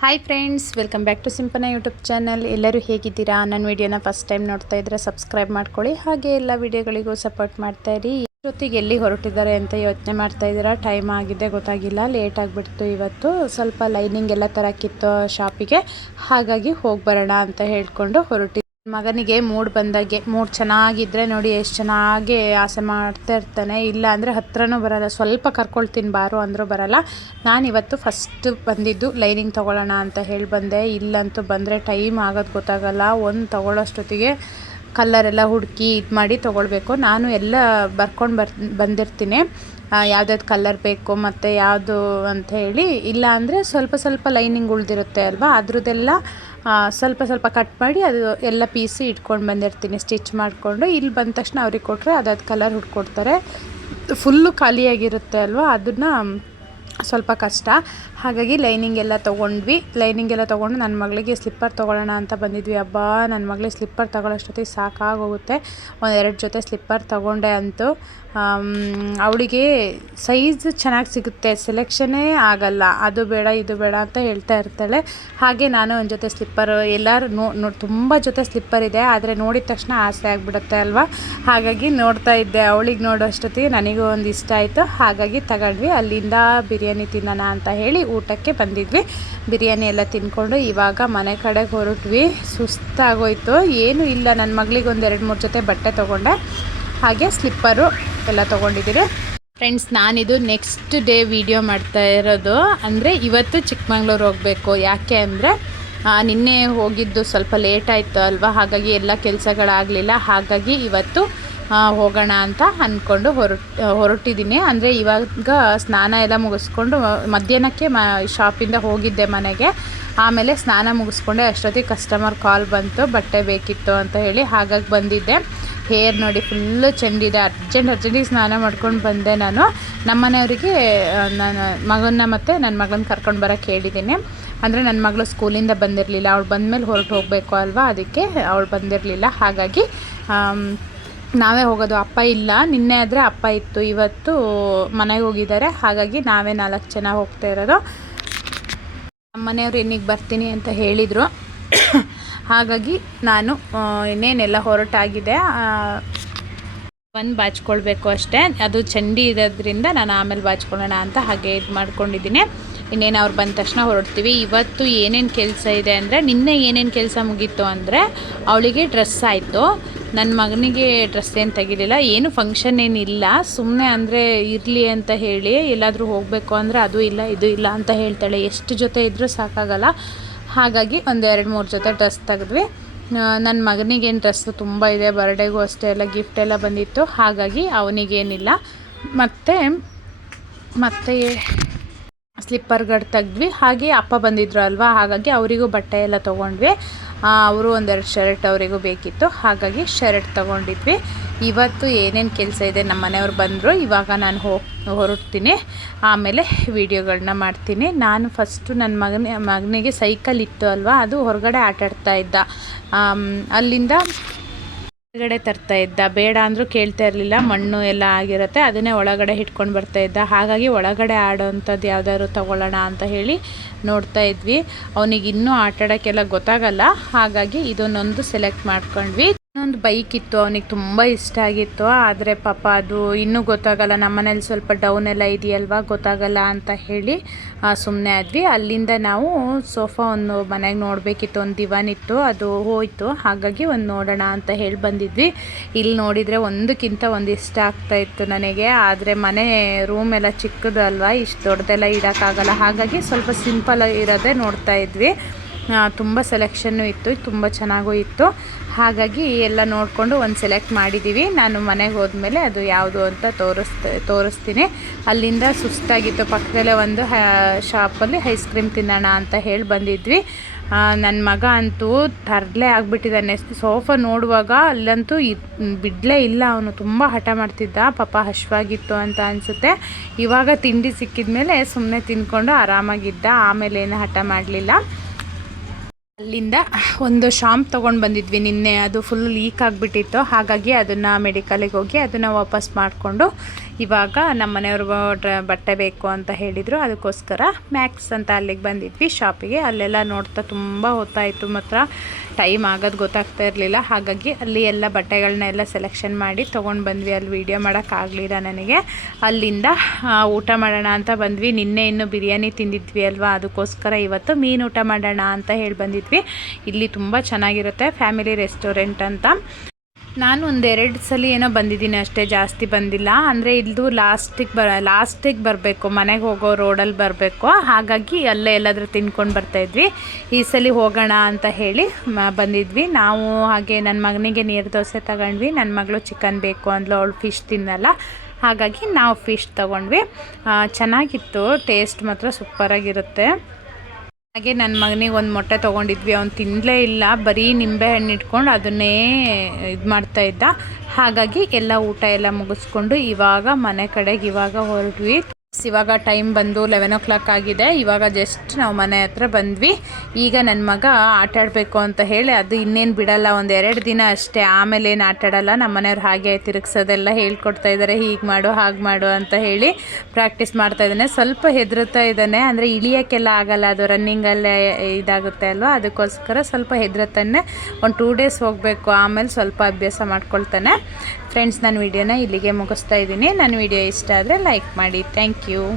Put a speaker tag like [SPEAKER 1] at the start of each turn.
[SPEAKER 1] Hi friends welcome back to Simpana YouTube channel ಎಲ್ಲರೂ ಹೇಗಿದ್ದೀರಾ? ನನ್ನ ವಿಡಿಯೋನ ಫಸ್ಟ್ ಟೈಮ್ ನೋಡ್ತಾ ಇದ್ರೆ ಸಬ್ಸ್ಕ್ರೈಬ್ ಮಾಡ್ಕೊಳ್ಳಿ. ಹಾಗೆ ಎಲ್ಲ ವಿಡಿಯೋಗಳಿಗೂ ಸಪೋರ್ಟ್ ಮಾಡ್ತಾ ಇರಿ. ಜೊತೆಗೆ ಎಲ್ಲಿ ಹೊರಟಿದ್ದಾರೆ ಅಂತ ಯೋಚನೆ ಮಾಡ್ತಾ ಇದ್ದೀರಾ? ಟೈಮ್ ಆಗಿದೆ, ಗೊತ್ತಾಗಿಲ್ಲ. ಲೇಟ್ ಆಗಿಬಿಡ್ತು ಇವತ್ತು. ಸ್ವಲ್ಪ ಲೈನಿಂಗ್ ಎಲ್ಲ ತರಕ್ಕಿತ್ತು ಶಾಪಿಗೆ ಹಾಗಾಗಿ ಹೋಗಿ ಬರೋಣ ಅಂತ ಹೇಳ್ಕೊಂಡು ಹೊರಟಿ ಮಗನಿಗೆ ಮೂಡ್ ಬಂದಾಗೆ, ಮೂಡ್ ಚೆನ್ನಾಗಿದ್ರೆ ನೋಡಿ ಎಷ್ಟು ಚೆನ್ನಾಗಿ ಆಸೆ ಮಾಡ್ತಾ ಇರ್ತಾನೆ. ಇಲ್ಲ ಅಂದರೆ ಹತ್ರನೂ ಬರಲ್ಲ. ಸ್ವಲ್ಪ ಕರ್ಕೊಳ್ತೀನಿ ಬಾರು ಅಂದರೂ ಬರಲ್ಲ. ನಾನಿವತ್ತು ಫಸ್ಟ್ ಬಂದಿದ್ದು ಲೈನಿಂಗ್ ತೊಗೊಳ್ಳೋಣ ಅಂತ ಹೇಳಿ ಬಂದೆ ಇಲ್ಲಂತೂ ಬಂದರೆ ಟೈಮ್ ಆಗೋದು ಗೊತ್ತಾಗಲ್ಲ. ಒಂದು ತೊಗೊಳ್ಳೋಷ್ಟೊತ್ತಿಗೆ ಕಲ್ಲರೆಲ್ಲ ಹುಡುಕಿ ಇದು ಮಾಡಿ ತೊಗೊಳ್ಬೇಕು. ನಾನು ಎಲ್ಲ ಬರ್ಕೊಂಡು ಬರ್, ಬಂದಿರ್ತೀನಿ. ಯಾವ್ದ್ಯಾವ್ದು ಕಲ್ಲರ್ ಬೇಕು ಮತ್ತು ಯಾವುದು ಅಂತ ಹೇಳಿ. ಇಲ್ಲ ಅಂದರೆ ಸ್ವಲ್ಪ ಸ್ವಲ್ಪ ಲೈನಿಂಗ್ ಉಳಿದಿರುತ್ತೆ ಅಲ್ವಾ? ಅದ್ರದ್ದೆಲ್ಲ ಸ್ವಲ್ಪ ಸ್ವಲ್ಪ ಕಟ್ ಮಾಡಿ ಅದು ಎಲ್ಲ ಪೀಸು ಇಟ್ಕೊಂಡು ಬಂದಿರ್ತೀನಿ. ಸ್ಟಿಚ್ ಮಾಡಿಕೊಂಡು ಇಲ್ಲಿ ಬಂದ ತಕ್ಷಣ ಅವ್ರಿಗೆ ಕೊಟ್ಟರೆ ಅದಾದ ಕಲರ್ ಹುಡ್ಕೊಡ್ತಾರೆ. ಫುಲ್ಲು ಖಾಲಿಯಾಗಿರುತ್ತೆ ಅಲ್ವಾ? ಅದನ್ನು ಸ್ವಲ್ಪ ಕಷ್ಟ. ಹಾಗಾಗಿ ಲೈನಿಂಗ್ ಎಲ್ಲ ತೊಗೊಂಡ್ವಿ. ಲೈನಿಂಗ್ ಎಲ್ಲ ತೊಗೊಂಡು ನನ್ನ ಮಗಳಿಗೆ ಸ್ಲಿಪ್ಪರ್ ತೊಗೊಳ್ಳೋಣ ಅಂತ ಬಂದಿದ್ವಿ. ಹಬ್ಬ ನನ್ನ ಮಗಳಿಗೆ ಸ್ಲಿಪ್ಪರ್ ತೊಗೊಳ್ಳೋಷ್ಟೊತ್ತಿಗೆ ಸಾಕಾಗೋಗುತ್ತೆ. ಒಂದೆರಡು ಜೊತೆ ಸ್ಲಿಪ್ಪರ್ ತೊಗೊಂಡೆ ಅಂತೂ. ಅವಳಿಗೆ ಸೈಜ್ ಚೆನ್ನಾಗಿ ಸಿಗುತ್ತೆ. ಸೆಲೆಕ್ಷನೇ ಆಗಲ್ಲ. ಅದು ಬೇಡ, ಇದು ಬೇಡ ಅಂತ ಹೇಳ್ತಾ ಇರ್ತಾಳೆ. ಹಾಗೆ ನಾನು ಒಂದು ಜೊತೆ ಸ್ಲಿಪ್ಪರ್ ಎಲ್ಲರೂ ನೋ ತುಂಬ ಜೊತೆ ಸ್ಲಿಪ್ಪರ್ ಇದೆ. ಆದರೆ ನೋಡಿದ ತಕ್ಷಣ ಆಸೆ ಆಗಿಬಿಡುತ್ತೆ ಅಲ್ವಾ? ಹಾಗಾಗಿ ನೋಡ್ತಾ ಇದ್ದೆ. ಅವಳಿಗೆ ನೋಡೋಷ್ಟೊತ್ತಿಗೆ ನನಗೂ ಒಂದು ಇಷ್ಟ ಆಯಿತು. ಹಾಗಾಗಿ ತಗೊಂಡ್ವಿ. ಅಲ್ಲಿಂದ ಬಿರಿಯಾನಿ ತಿನ್ನೋಣ ಅಂತ ಹೇಳಿ ಊಟಕ್ಕೆ ಬಂದಿದ್ವಿ. ಬಿರಿಯಾನಿ ಎಲ್ಲ ತಿಂದ್ಕೊಂಡು ಇವಾಗ ಮನೆ ಕಡೆಗೆ ಹೊರಟ್ವಿ. ಸುಸ್ತಾಗೋಯ್ತು. ಏನೂ ಇಲ್ಲ. ನನ್ನ ಮಗಳಿಗೆ ಒಂದು ಎರಡು ಮೂರು ಜೊತೆ ಬಟ್ಟೆ ತೊಗೊಂಡೆ. ಹಾಗೆ ಸ್ಲಿಪ್ಪರು ಎಲ್ಲ ತೊಗೊಂಡಿದ್ದೀರಿ ಫ್ರೆಂಡ್ಸ್, ನಾನಿದು ನೆಕ್ಸ್ಟ್ ಡೇ ವಿಡಿಯೋ ಮಾಡ್ತಾ ಇರೋದು. ಅಂದರೆ ಇವತ್ತು ಚಿಕ್ಕಮಂಗ್ಳೂರು ಹೋಗಬೇಕು. ಯಾಕೆ ಅಂದರೆ ನಿನ್ನೆ ಹೋಗಿದ್ದು ಸ್ವಲ್ಪ ಲೇಟ್ ಆಯಿತು ಅಲ್ವಾ? ಹಾಗಾಗಿ ಎಲ್ಲ ಕೆಲಸಗಳಾಗಲಿಲ್ಲ. ಹಾಗಾಗಿ ಇವತ್ತು ಹೋಗೋಣ ಅಂತ ಅಂದ್ಕೊಂಡು ಹೊರಟು, ಹೊರಟಿದ್ದೀನಿ. ಅಂದರೆ ಇವಾಗ ಸ್ನಾನ ಎಲ್ಲ ಮುಗಿಸ್ಕೊಂಡು, ಮಧ್ಯಾಹ್ನಕ್ಕೆ ಮ, ಶಾಪಿಂದ ಹೋಗಿದ್ದೆ ಮನೆಗೆ. ಆಮೇಲೆ ಸ್ನಾನ ಮುಗಿಸ್ಕೊಂಡೆ. ಅಷ್ಟೊತ್ತಿಗೆ ಕಸ್ಟಮರ್ ಕಾಲ್ ಬಂತು. ಬಟ್ಟೆ ಬೇಕಿತ್ತು ಅಂತ ಹೇಳಿ ಹಾಗಾಗಿ ಬಂದಿದ್ದೆ. ಹೇರ್ ನೋಡಿ ಫುಲ್ಲು ಚೆಂಡಿದೆ. ಅರ್ಜೆಂಟ್, ಅರ್ಜೆಂಟಿಗೆ ಸ್ನಾನ ಮಾಡ್ಕೊಂಡು ಬಂದೆ ನಾನು. ನಮ್ಮ ಮನೆಯವರಿಗೆ ನಾನು, ಮಗನ್ನ ಮತ್ತು ನನ್ನ ಮಗನ ಕರ್ಕೊಂಡು ಬರೋಕ್ಕೆ ಹೇಳಿದ್ದೀನಿ. ಅಂದರೆ ನನ್ನ ಮಗಳು ಸ್ಕೂಲಿಂದ ಬಂದಿರಲಿಲ್ಲ. ಅವಳು ಬಂದಮೇಲೆ ಹೊರಟು ಹೋಗಬೇಕು ಅಲ್ವಾ? ಅದಕ್ಕೆ ಅವಳು ಬಂದಿರಲಿಲ್ಲ. ಹಾಗಾಗಿ ನಾವೇ ಹೋಗೋದು. ಅಪ್ಪ ಇಲ್ಲ. ನಿನ್ನೆ ಆದರೆ ಅಪ್ಪ ಇತ್ತು. ಇವತ್ತು ಮನೆಗೆ ಹೋಗಿದ್ದಾರೆ. ಹಾಗಾಗಿ ನಾವೇ ನಾಲ್ಕು ಜನ ಹೋಗ್ತಾ ಇರೋದು. ನಮ್ಮ ಮನೆಯವರು ಇನ್ನಿಗೆ ಬರ್ತೀನಿ ಅಂತ ಹೇಳಿದರು. ಹಾಗಾಗಿ ನಾನು ಇನ್ನೇನೆಲ್ಲ ಹೊರಟಾಗಿದೆ. ಒಂದು ಬಾಚ್ಕೊಳ್ಬೇಕು ಅಷ್ಟೇ. ಅದು ಚಂಡಿ ಇರೋದ್ರಿಂದ ನಾನು ಆಮೇಲೆ ಬಾಚ್ಕೊಳ್ಳೋಣ ಅಂತ ಹಾಗೆ ಇದು ಮಾಡ್ಕೊಂಡಿದ್ದೀನಿ. ಇನ್ನೇನು ಅವ್ರು ಬಂದ ತಕ್ಷಣ ಹೊರಡ್ತೀವಿ. ಇವತ್ತು ಏನೇನು ಕೆಲಸ ಇದೆ ಅಂದರೆ, ನಿನ್ನೆ ಏನೇನು ಕೆಲಸ ಮುಗೀತು ಅಂದರೆ, ಅವಳಿಗೆ ಡ್ರೆಸ್ ಆಯಿತು. ನನ್ನ ಮಗನಿಗೆ ಡ್ರೆಸ್ ಏನು ತೆಗಿಲಿಲ್ಲ, ಏನು ಫಂಕ್ಷನ್ ಏನಿಲ್ಲ ಸುಮ್ಮನೆ ಅಂದರೆ ಇರಲಿ ಅಂತ ಹೇಳಿ ಎಲ್ಲಾದರೂ ಹೋಗಬೇಕು ಅಂದರೆ ಅದು ಇಲ್ಲ, ಇದು ಇಲ್ಲ ಅಂತ ಹೇಳ್ತಾಳೆ. ಎಷ್ಟು ಜೊತೆ ಇದ್ದರೂ ಸಾಕಾಗಲ್ಲ. ಹಾಗಾಗಿ ಒಂದು ಎರಡು ಮೂರು ಜೊತೆ ಡ್ರೆಸ್ ತೆಗೆದ್ವಿ. ನನ್ನ ಮಗನಿಗೇನು ಡ್ರೆಸ್ಸು ತುಂಬ ಇದೆ ಬರ್ಡೇಗೂ ಅಷ್ಟೇ ಎಲ್ಲ ಗಿಫ್ಟ್ ಎಲ್ಲ ಬಂದಿತ್ತು. ಹಾಗಾಗಿ ಅವನಿಗೇನಿಲ್ಲ. ಮತ್ತು ಮತ್ತು ಸ್ಲಿಪ್ಪರ್ಗಳು ತೆಗ್ದ್ವಿ. ಹಾಗೆ ಅಪ್ಪ ಬಂದಿದ್ರು ಅಲ್ವಾ? ಹಾಗಾಗಿ ಅವರಿಗೂ ಬಟ್ಟೆ ಎಲ್ಲ ತೊಗೊಂಡ್ವಿ. ಅವರು ಒಂದೆರಡು ಶರ್ಟ್ ಅವರಿಗೂ ಬೇಕಿತ್ತು. ಹಾಗಾಗಿ ಶರ್ಟ್ ತೊಗೊಂಡಿದ್ವಿ. ಇವತ್ತು ಏನೇನು ಕೆಲಸ ಇದೆ ನಮ್ಮ ಮನೆಯವ್ರು ಬಂದರು. ಇವಾಗ ನಾನು ಹೊರಡ್ತೀನಿ. ಆಮೇಲೆ ವೀಡಿಯೋಗಳನ್ನ ಮಾಡ್ತೀನಿ. ನಾನು ಫಸ್ಟು ನನ್ನ ಮಗನ, ಮಗನಿಗೆ ಸೈಕಲ್ ಇತ್ತು ಅಲ್ವಾ? ಅದು ಹೊರಗಡೆ ಆಟಾಡ್ತಾ ಇದ್ದ. ಅಲ್ಲಿಂದ ಹೊರಗಡೆ ತರ್ತಾ ಇದ್ದ. ಬೇಡ ಅಂದರೂ ಕೇಳ್ತಾ ಇರಲಿಲ್ಲ. ಮಣ್ಣು ಎಲ್ಲ ಆಗಿರುತ್ತೆ, ಅದನ್ನೇ ಒಳಗಡೆ ಇಟ್ಕೊಂಡು ಬರ್ತಾ ಇದ್ದ. ಹಾಗಾಗಿ ಒಳಗಡೆ ಆಡೋವಂಥದ್ದು ಯಾವ್ದಾದ್ರು ತಗೊಳ್ಳೋಣ ಅಂತ ಹೇಳಿ ನೋಡ್ತಾ ಇದ್ವಿ. ಅವನಿಗೆ ಇನ್ನೂ ಆಟಾಡೋಕ್ಕೆಲ್ಲ ಗೊತ್ತಾಗಲ್ಲ. ಹಾಗಾಗಿ ಇದನ್ನೊಂದು ಸೆಲೆಕ್ಟ್ ಮಾಡ್ಕೊಂಡ್ವಿ. ಇನ್ನೊಂದು ಬೈಕ್ ಇತ್ತು, ಅವನಿಗೆ ತುಂಬ ಇಷ್ಟ ಆಗಿತ್ತು. ಆದರೆ ಪಾಪ ಅದು ಇನ್ನೂ ಗೊತ್ತಾಗಲ್ಲ, ನಮ್ಮನೇಲಿ ಸ್ವಲ್ಪ ಡೌನ್ ಎಲ್ಲ ಇದೆಯಲ್ವಾ, ಗೊತ್ತಾಗಲ್ಲ ಅಂತ ಹೇಳಿ ಸುಮ್ಮನೆ ಆದ್ವಿ. ಅಲ್ಲಿಂದ ನಾವು ಸೋಫಾ ಒಂದು ಮನೆಗೆ ನೋಡಬೇಕಿತ್ತು, ಒಂದು ದಿವಾನ್ ಇತ್ತು, ಅದು ಹೋಯಿತು. ಹಾಗಾಗಿ ಒಂದು ನೋಡೋಣ ಅಂತ ಹೇಳಿ ಬಂದಿದ್ವಿ. ಇಲ್ಲಿ ನೋಡಿದರೆ ಒಂದಕ್ಕಿಂತ ಒಂದು ಇಷ್ಟ ಆಗ್ತಾ ಇತ್ತು ನನಗೆ. ಆದರೆ ಮನೆ ರೂಮ್ ಎಲ್ಲ ಚಿಕ್ಕದಲ್ವಾ ಇಷ್ಟು ದೊಡ್ಡದೆಲ್ಲ ಇಡೋಕ್ಕಾಗಲ್ಲ. ಹಾಗಾಗಿ ಸ್ವಲ್ಪ ಸಿಂಪಲ್ ಇರೋದೇ ನೋಡ್ತಾ ಇದ್ವಿ. ತುಂಬ ಸೆಲೆಕ್ಷನ್ನು ಇತ್ತು, ತುಂಬ ಚೆನ್ನಾಗೂ ಇತ್ತು. ಹಾಗಾಗಿ ಎಲ್ಲ ನೋಡಿಕೊಂಡು ಒಂದು ಸೆಲೆಕ್ಟ್ ಮಾಡಿದ್ದೀವಿ ನಾನು ಮನೆಗೆ ಹೋದ್ಮೇಲೆ ಅದು ಯಾವುದು ಅಂತ ತೋರಿಸ್ತ, ತೋರಿಸ್ತೀನಿ. ಅಲ್ಲಿಂದ ಸುಸ್ತಾಗಿತ್ತು. ಪಕ್ಕದಲ್ಲೇ ಒಂದು ಶಾಪಲ್ಲಿ ಐಸ್ ಕ್ರೀಮ್ ತಿನ್ನೋಣ ಅಂತ ಹೇಳಿ ಬಂದಿದ್ವಿ. ನನ್ನ ಮಗ ಅಂತೂ ತರಲೆ ಆಗಿಬಿಟ್ಟಿದ್ದಾನೆ. ಸೋಫಾ ನೋಡುವಾಗ ಅಲ್ಲಂತೂ ಬಿಡಲೇ ಇಲ್ಲ ಅವನು. ತುಂಬ ಹಠ ಮಾಡ್ತಿದ್ದ. ಪಾಪ ಹಶ್ವಾಗಿತ್ತು ಅಂತ ಅನಿಸುತ್ತೆ. ಇವಾಗ ತಿಂಡಿ ಸಿಕ್ಕಿದ ಮೇಲೆ ಸುಮ್ಮನೆ ತಿಂದ್ಕೊಂಡು ಆರಾಮಾಗಿದ್ದ. ಆಮೇಲೆ ಏನು ಹಠ ಮಾಡಲಿಲ್ಲ. ಅಲ್ಲಿಂದ ಒಂದು ಶಾಂಪ್ ತೊಗೊಂಡು ಬಂದಿದ್ವಿ ನಿನ್ನೆ. ಅದು ಫುಲ್ ಲೀಕ್ ಆಗಿಬಿಟ್ಟಿತ್ತು. ಹಾಗಾಗಿ ಅದನ್ನು ಮೆಡಿಕಲಿಗೆ ಹೋಗಿ ಅದನ್ನು ವಾಪಸ್ ಮಾಡಿಕೊಂಡು ಇವಾಗ ನಮ್ಮ ಮನೆಯವ್ರ ಬಟ್ಟೆ ಬೇಕು ಅಂತ ಹೇಳಿದರು. ಅದಕ್ಕೋಸ್ಕರ ಮ್ಯಾಕ್ಸ್ ಅಂತ ಅಲ್ಲಿಗೆ ಬಂದಿದ್ವಿ ಶಾಪಿಗೆ ಅಲ್ಲೆಲ್ಲ ನೋಡ್ತಾ ತುಂಬ ಹೊತ್ತಾಯಿತು. ಮಾತ್ರ ಟೈಮ್ ಆಗೋದು ಗೊತ್ತಾಗ್ತಾ ಇರಲಿಲ್ಲ. ಹಾಗಾಗಿ ಅಲ್ಲಿ ಎಲ್ಲ ಬಟ್ಟೆಗಳನ್ನ ಎಲ್ಲ ಸೆಲೆಕ್ಷನ್ ಮಾಡಿ ತೊಗೊಂಡು ಬಂದ್ವಿ. ಅಲ್ಲಿ ವೀಡಿಯೋ ಮಾಡೋಕ್ಕಾಗಲಿಲ್ಲ ನನಗೆ. ಅಲ್ಲಿಂದ ಊಟ ಮಾಡೋಣ ಅಂತ ಬಂದ್ವಿ. ನಿನ್ನೆ ಇನ್ನು ಬಿರಿಯಾನಿ ತಿಂದಿದ್ವಿ ಅಲ್ವಾ? ಅದಕ್ಕೋಸ್ಕರ ಇವತ್ತು ಮೀನು ಊಟ ಮಾಡೋಣ ಅಂತ ಹೇಳಿ ಬಂದಿದ್ವಿ. ಇಲ್ಲಿ ತುಂಬ ಚೆನ್ನಾಗಿರುತ್ತೆ ಫ್ಯಾಮಿಲಿ ರೆಸ್ಟೋರೆಂಟ್ ಅಂತ. ನಾನು ಒಂದೆರಡು ಸಲ ಏನೋ ಬಂದಿದ್ದೀನಿ ಅಷ್ಟೇ, ಜಾಸ್ತಿ ಬಂದಿಲ್ಲ. ಅಂದರೆ ಇದು ಲಾಸ್ಟಿಗೆ ಬ, ಲಾಸ್ಟಿಗೆ ಬರಬೇಕು, ಮನೆಗೆ ಹೋಗೋ ರೋಡಲ್ಲಿ ಬರಬೇಕು. ಹಾಗಾಗಿ ಅಲ್ಲೇ ಎಲ್ಲಾದರೂ ತಿನ್ಕೊಂಡು ಬರ್ತಾಯಿದ್ವಿ ಈ ಸಲ ಹೋಗೋಣ ಅಂತ ಹೇಳಿ ಬಂದಿದ್ವಿ. ನಾವು ಹಾಗೆ ನನ್ನ ಮಗನಿಗೆ ನೀರು ದೋಸೆ ತಗೊಂಡ್ವಿ. ನನ್ನ ಮಗಳು ಚಿಕನ್ ಬೇಕು ಅಂದ್ಲು, ಅವಳು ಫಿಶ್ ತಿನ್ನಲ್ಲ. ಹಾಗಾಗಿ ನಾವು ಫಿಶ್ ತೊಗೊಂಡ್ವಿ. ಚೆನ್ನಾಗಿತ್ತು, ಟೇಸ್ಟ್ ಮಾತ್ರ ಸೂಪರಾಗಿರುತ್ತೆ. ಹಾಗೆ ನನ್ನ ಮಗನಿಗೆ ಒಂದು ಮೊಟ್ಟೆ ತೊಗೊಂಡಿದ್ವಿ. ಅವ್ನು ತಿನ್ನಲೇ ಇಲ್ಲ. ಬರೀ ನಿಂಬೆ ಹಣ್ಣು ಇಟ್ಕೊಂಡು ಅದನ್ನೇ ಇದು ಮಾಡ್ತಾ ಇದ್ದ. ಹಾಗಾಗಿ ಎಲ್ಲ ಊಟ ಎಲ್ಲ ಮುಗಿಸ್ಕೊಂಡು ಇವಾಗ ಮನೆ ಕಡೆಗೆ ಇವಾಗ ಹೊರಟ್ವಿ. ಇವಾಗ ಟೈಮ್ ಬಂದು ಲೆವೆನ್ ಓ ಕ್ಲಾಕ್ ಆಗಿದೆ. ಇವಾಗ ಜಸ್ಟ್ ನಾವು ಮನೆ ಹತ್ರ ಬಂದ್ವಿ. ಈಗ ನನ್ನ ಮಗ ಆಟ ಆಡಬೇಕು ಅಂತ ಹೇಳಿ ಅದು ಇನ್ನೇನು ಬಿಡಲ್ಲ. ಒಂದು ಎರಡು ದಿನ ಅಷ್ಟೇ. ಆಮೇಲೆ ಏನು ಆಟ ಆಡಲ್ಲ. ನಮ್ಮ ಮನೆಯವ್ರು ಹಾಗೆ ತಿರುಗಿಸೋದೆಲ್ಲ ಹೇಳ್ಕೊಡ್ತಾ ಇದ್ದಾರೆ ಹೀಗೆ ಮಾಡು, ಹಾಗೆ ಮಾಡು ಅಂತ ಹೇಳಿ ಪ್ರಾಕ್ಟೀಸ್ ಮಾಡ್ತಾ ಇದ್ದಾನೆ. ಸ್ವಲ್ಪ ಹೆದರುತ್ತಾ ಇದ್ದಾನೆ. ಅಂದರೆ ಇಳಿಯೋಕ್ಕೆಲ್ಲ ಆಗಲ್ಲ. ಅದು ರನ್ನಿಂಗಲ್ಲೇ ಇದಾಗುತ್ತೆ ಅಲ್ವಾ? ಅದಕ್ಕೋಸ್ಕರ ಸ್ವಲ್ಪ ಹೆದರುತ್ತಾನೆ. ಒಂದು ಟೂ ಡೇಸ್ ಹೋಗಬೇಕು. ಆಮೇಲೆ ಸ್ವಲ್ಪ ಅಭ್ಯಾಸ ಮಾಡ್ಕೊಳ್ತಾನೆ. ಫ್ರೆಂಡ್ಸ್ ನಾನು ವಿಡಿಯೋನ ಇಲ್ಲಿಗೆ ಮುಗಿಸ್ತಾ ಇದ್ದೀನಿ. ನನ್ನ ವಿಡಿಯೋ ಇಷ್ಟ ಆದರೆ ಲೈಕ್ ಮಾಡಿ. Thank you Thank you.